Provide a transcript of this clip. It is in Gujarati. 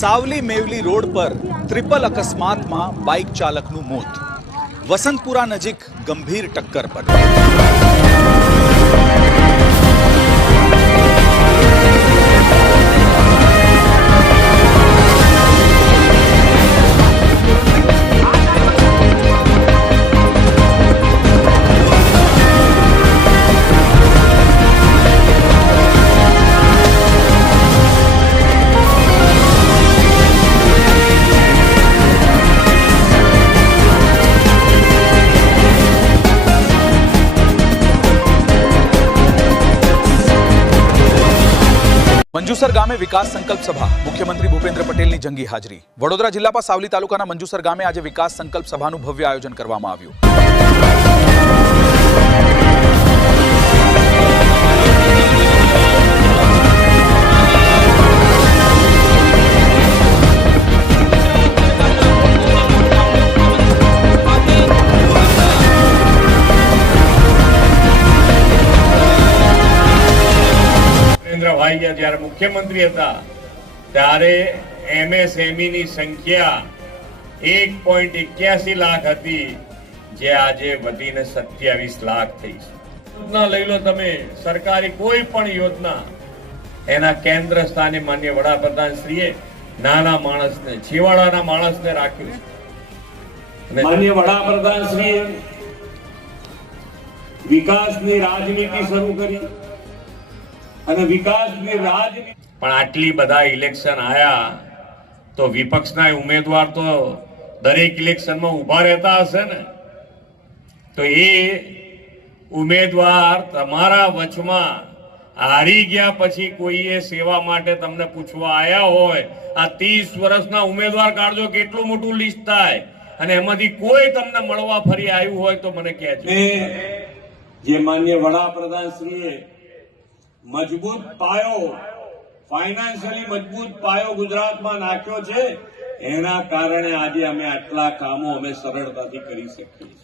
સાવલી મેવલી રોડ પર ટ્રિપલ અકસ્માતમાં બાઇક ચાલકનું મોત. વસંતપુરા નજીક ગંભીર ટક્કર પડી. મંજુસર ગામે વિકાસ સંકલ્પ સભા. મુખ્યમંત્રી ભૂપેન્દ્ર પટેલની જંગી હાજરી. વડોદરા જિલ્લામાં સાવલી તાલુકાના મંજુસર ગામે આજે વિકાસ સંકલ્પ સભાનું ભવ્ય આયોજન કરવામાં આવ્યું. ભાઈ જ્યારે મુખ્યમંત્રી હતા ત્યારે એમએસએમઈ ની સંખ્યા 1.81 લાખ હતી, જે આજે વધીને 27 લાખ થઈ છે. યોજના લઈ લો તમે, સરકારી કોઈ પણ યોજના એના કેન્દ્ર સ્થાને માન્ય વડાપ્રધાન શ્રીએ નાના માણસને, છેવાડાના માણસને રાખ્યું છે. માન્ય વડાપ્રધાન શ્રીએ વિકાસની રાજનીતિ શરૂ કરી અને વિકાસની રાજનીતિ. પણ આટલી બધા ઇલેક્શન આયા તો વિપક્ષના ઉમેદવાર તો દરેક ઇલેક્શનમાં ઉભા રહેતા હશે ને, તો એ ઉમેદવાર તમારા વચમાં હારી ગયા પછી કોઈએ સેવા માટે તમને પૂછવા આયા હોય, આ 30 વર્ષના ઉમેદવાર કાઢજો, કેટલું મોટું લિસ્ટ થાય, અને એમાંથી કોઈ તમને મળવા ફરી આવ્યું હોય તો મને કહેજો. જે માન્ય વડાપ્રધાન શ્રીએ મજબૂત પાયો, ફાઇનાન્શિયલી મજબૂત પાયો ગુજરાતમાં નાખ્યો છે, એના કારણે આજે અમે આટલા કામો અમે સરળતાથી કરી શકીએ છીએ.